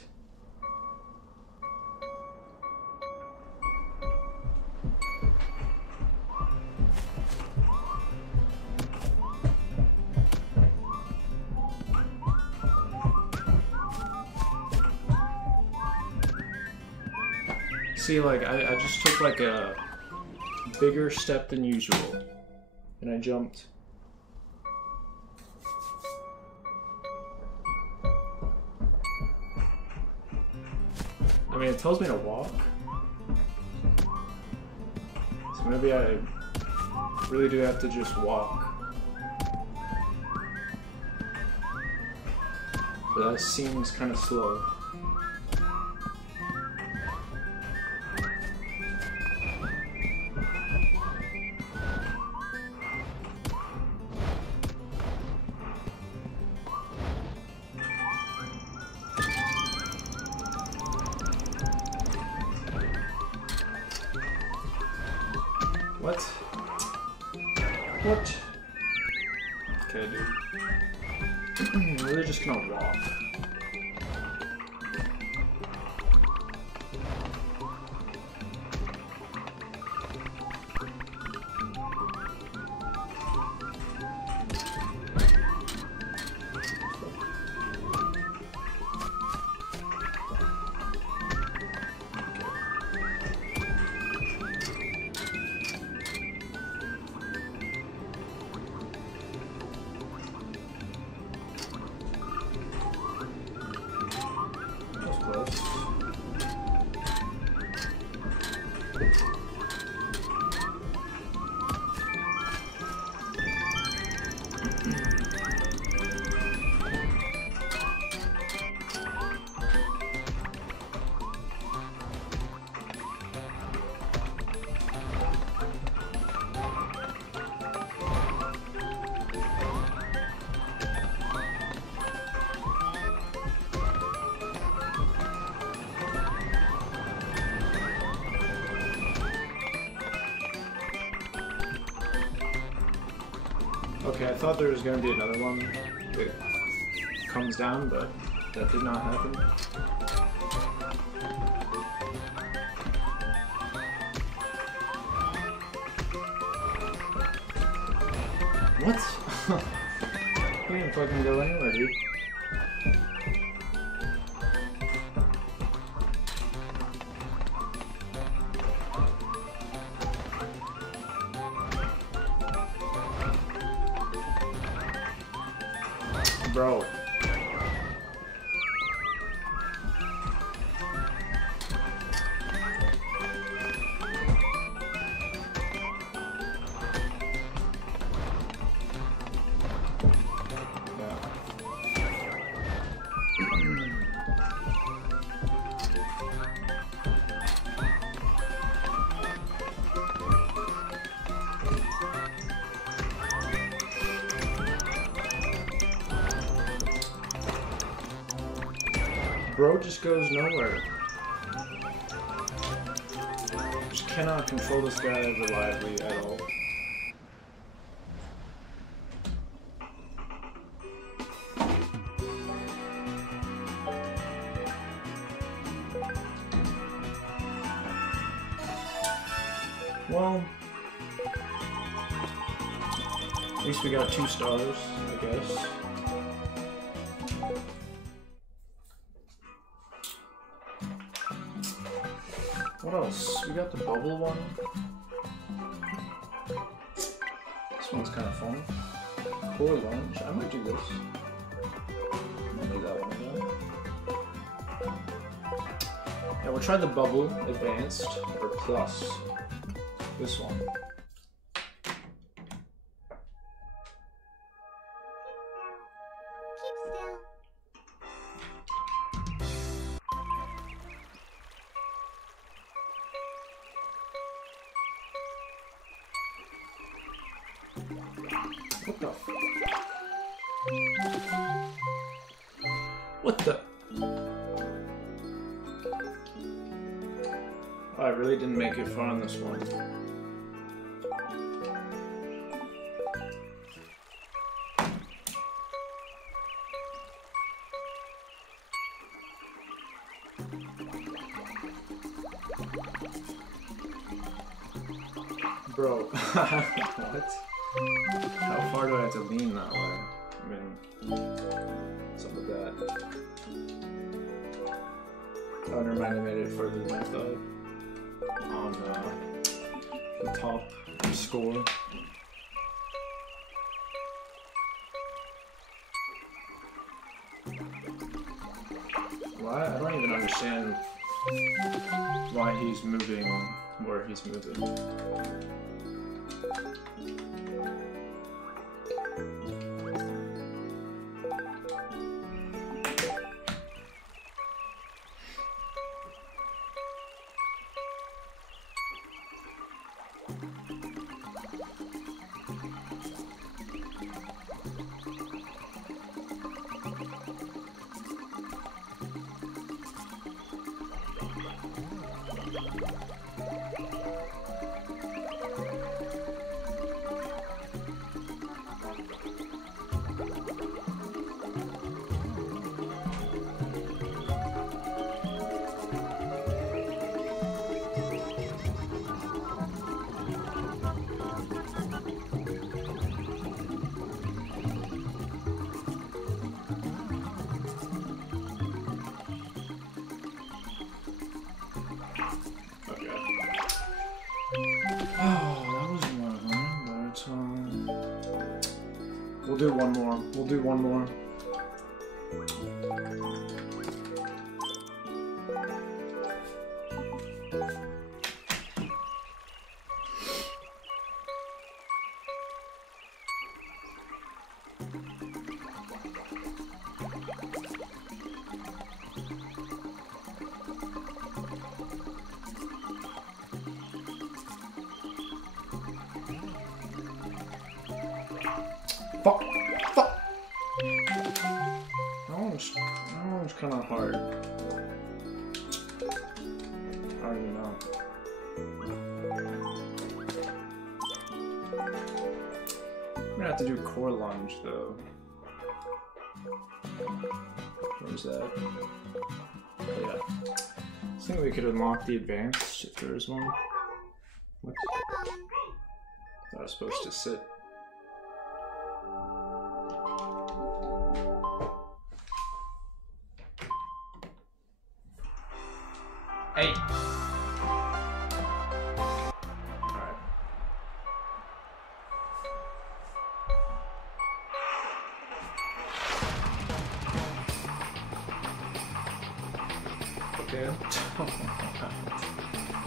See, like, I just took like a bigger step than usual, and I jumped. I mean, it tells me to walk, so maybe I really do have to just walk. But that seems kind of slow. What? What? Okay, dude. I'm really just gonna walk. Okay, I thought there was going to be another one that comes down, but that did not happen. What? I can't fucking go anywhere, dude. Bro. Bro just goes nowhere. Just cannot control this guy reliably at all. Well, at least we got 2 stars, I guess. What else? We got the bubble one. This one's kind of fun. Core lunge. I might do this. I might do that one again. Yeah, we'll try the bubble advanced or plus. This one. What the? What the? Oh, I really didn't make it far on this one. Bro, what? How far do I have to lean that way? I mean, some of that. Oh, never mind, I made it further than I thought. On the top score. Why? I don't even understand why he's moving where he's moving. We'll do one more. We'll do one more. Fuck! Fuck! That one's kind of hard. I don't even know. I'm gonna have to do core lunge though. Where's that? Oh, yeah. I think we could unlock the advanced if there is one. What? I was supposed to sit. Hey. Alright.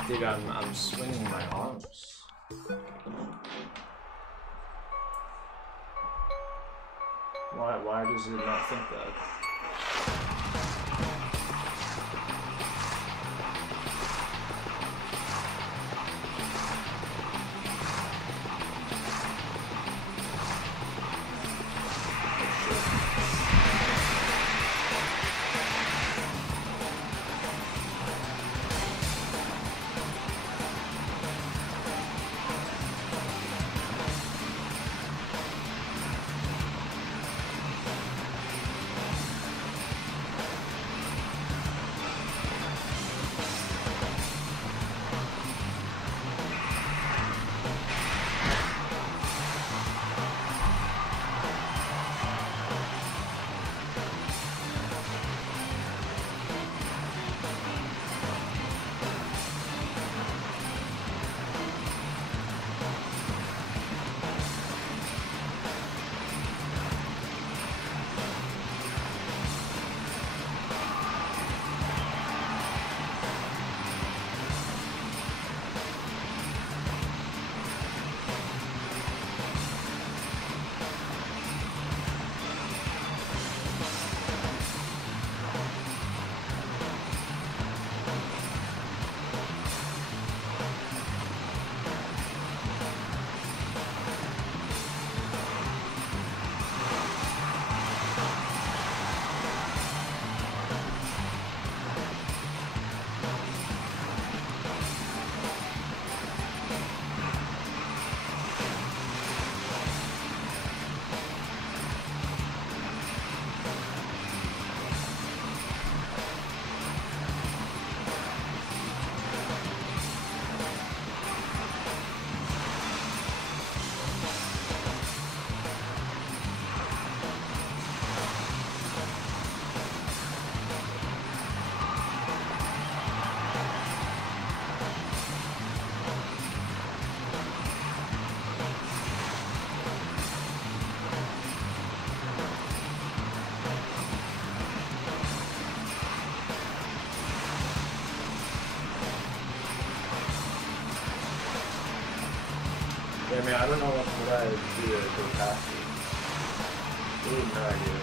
Dude, I'm swinging my arms. Why does it not think that? Yeah, I mean, I don't know what I would do to go past it. I have no idea.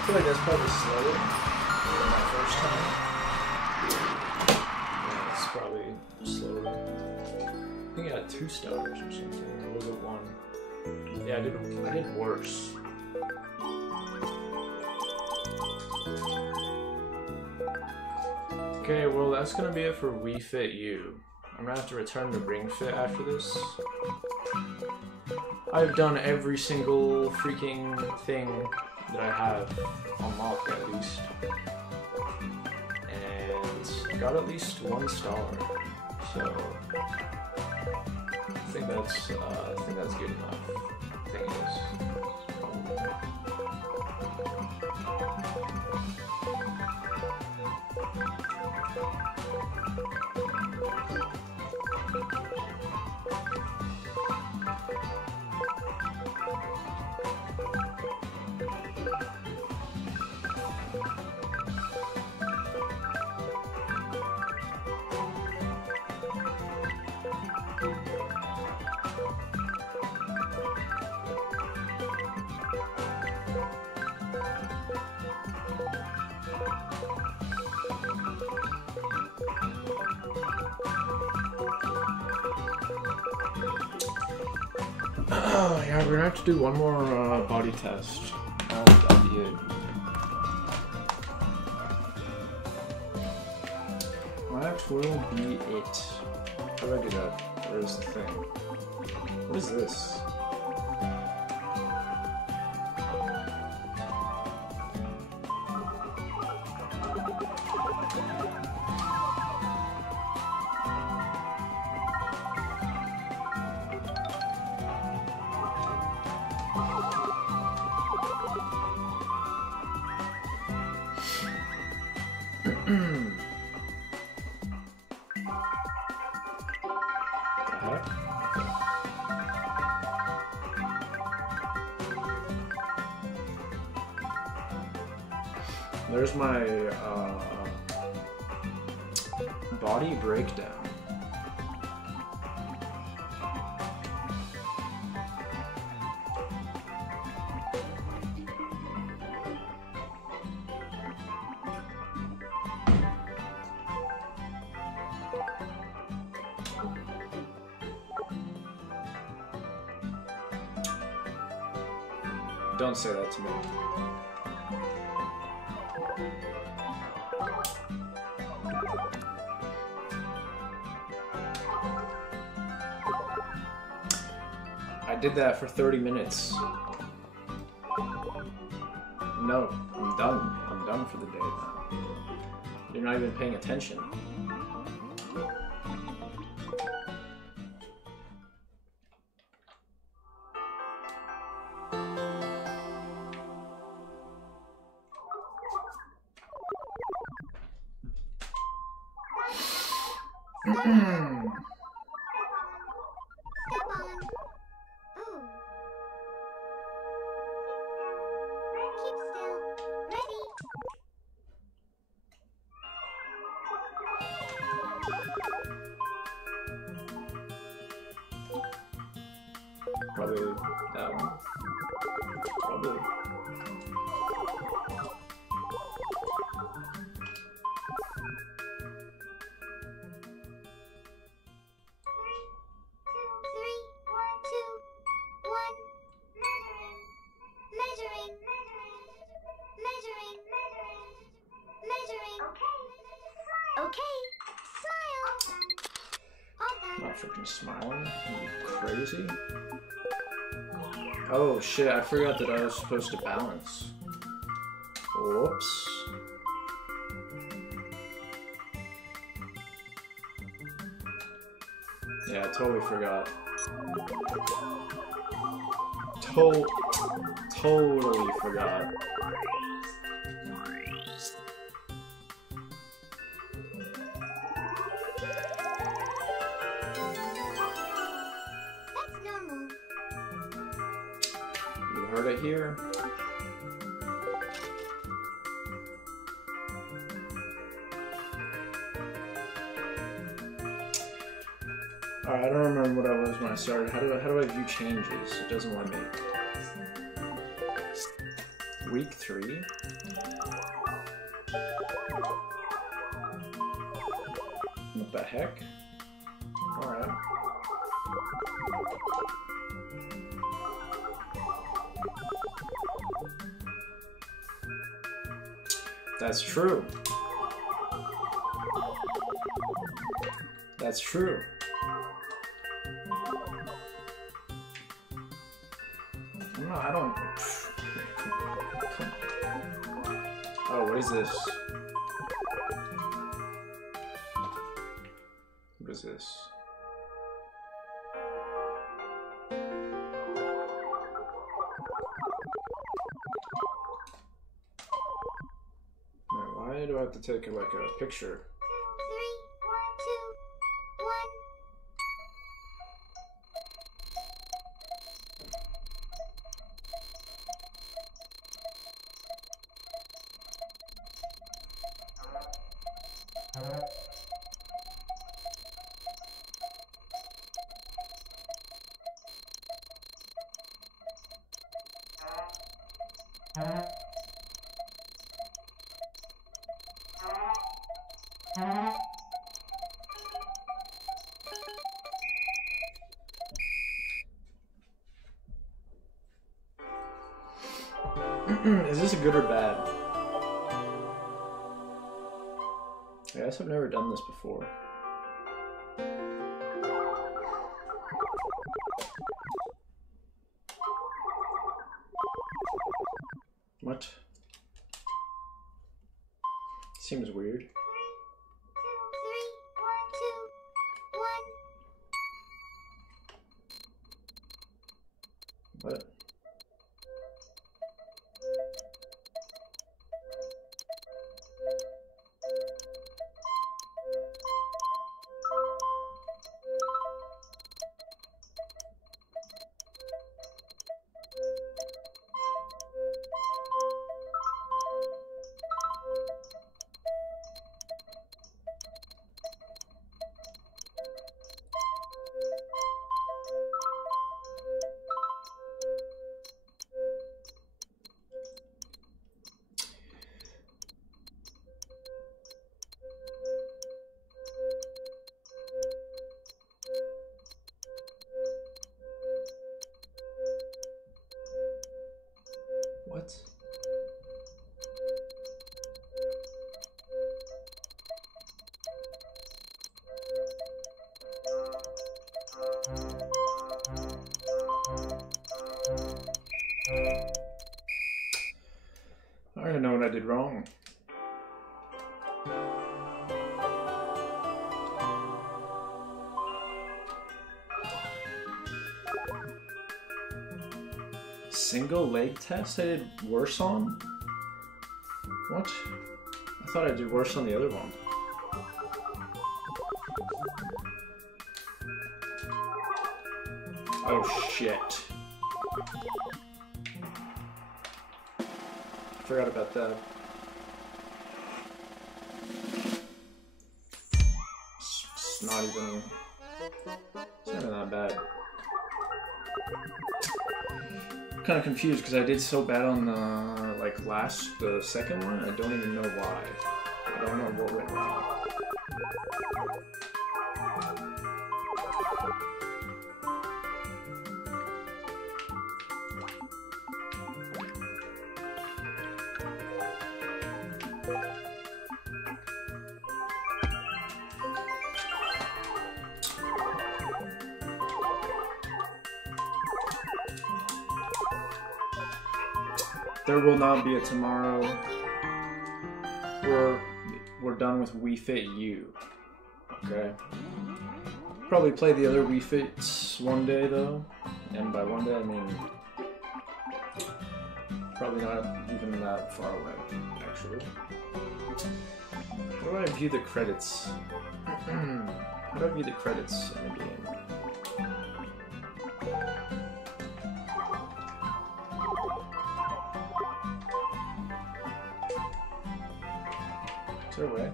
I feel like that's probably slower than my first time. Yeah, it's probably slower. I think I got 2 stars or something, or was it 1? Yeah, I did worse. Okay, well that's gonna be it for Wii Fit U. I'm gonna have to return to Ring Fit after this. I've done every single freaking thing that I have unlocked at least, and got at least 1 star. So I think that's good enough. I think it is. Probably. Yeah, we're gonna have to do one more body test. That'll be it. That will be it. How do I do that? Where's the thing? What is this? There's my body breakdown. Don't say that to me. I did that for 30 minutes. No, I'm done. I'm done for the day now. You're not even paying attention. Probably that one. Probably. Not freaking smiling. Are you crazy? Oh shit, I forgot that I was supposed to balance. Whoops. Yeah, I totally forgot. Totally forgot. Heard it here. Alright, I don't remember what I was when I started. How do I view changes? It doesn't let me. Week 3? What the heck? Alright. That's true. That's true. No, I don't. Oh, what is this? What is this? Why do I have to take like a picture? 3, 2, 1. Is this good or bad? I guess I've never done this before. What? Seems weird. 3, 2, 1. What? wrong. Single leg test I did worse on? What? I thought I did worse on the other one. Oh shit. Forgot about that. It's not even that bad. I'm kind of confused because I did so bad on the the second one. I don't even know why. I don't know what went wrong. There will not be a tomorrow. We're done with Wii Fit U. Okay. Probably play the other Wii Fits one day though. And by one day I mean probably not even that far away, actually. How do I view the credits? How do I view the credits in the game? Is there a way?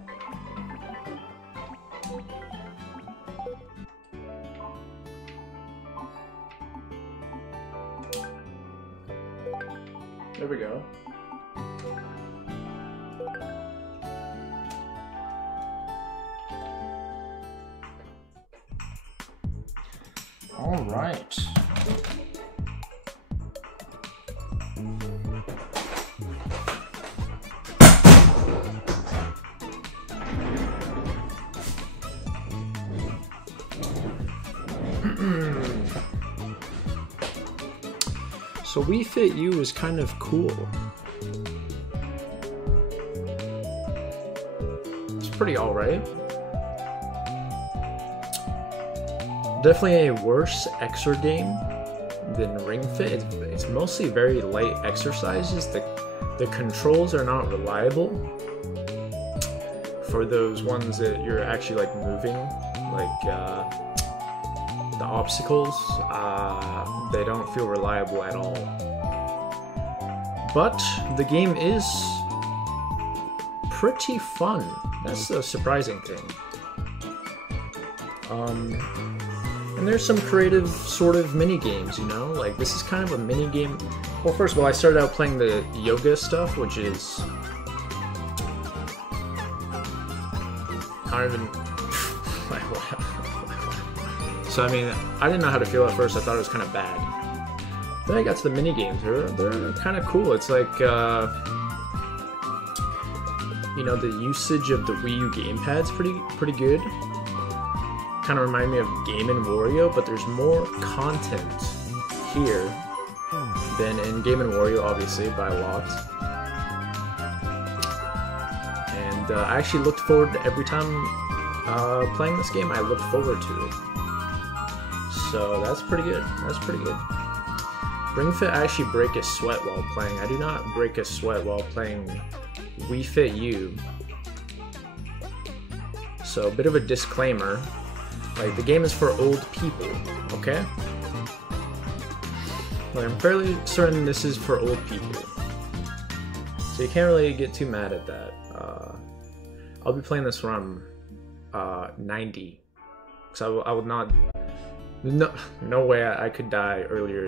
There we go. All right. So Wii Fit U is kind of cool. It's pretty alright. Definitely a worse exer game than Ring Fit. It's mostly very light exercises. The controls are not reliable for those ones that you're actually like moving, like the obstacles. They don't feel reliable at all. But the game is pretty fun. That's the surprising thing. And there's some creative sort of mini games, you know? Like this is kind of a mini game. Well, first of all, I started out playing the yoga stuff, which is not even so I mean, I didn't know how to feel at first. I thought it was kind of bad. Then I got to the mini games. They're kind of cool. It's like you know, the usage of the Wii U gamepad's pretty good. Kind of remind me of Game & Wario, but there's more content here than in Game & Wario, obviously, by a lot. And I actually looked forward to every time playing this game. I looked forward to it. So that's pretty good. That's pretty good. Ring Fit, I actually break a sweat while playing. I do not break a sweat while playing Wii Fit U. So a bit of a disclaimer. Like, the game is for old people, okay? Like, I'm fairly certain this is for old people. So you can't really get too mad at that. I'll be playing this when I'm 90. Because I would not... No way I could die earlier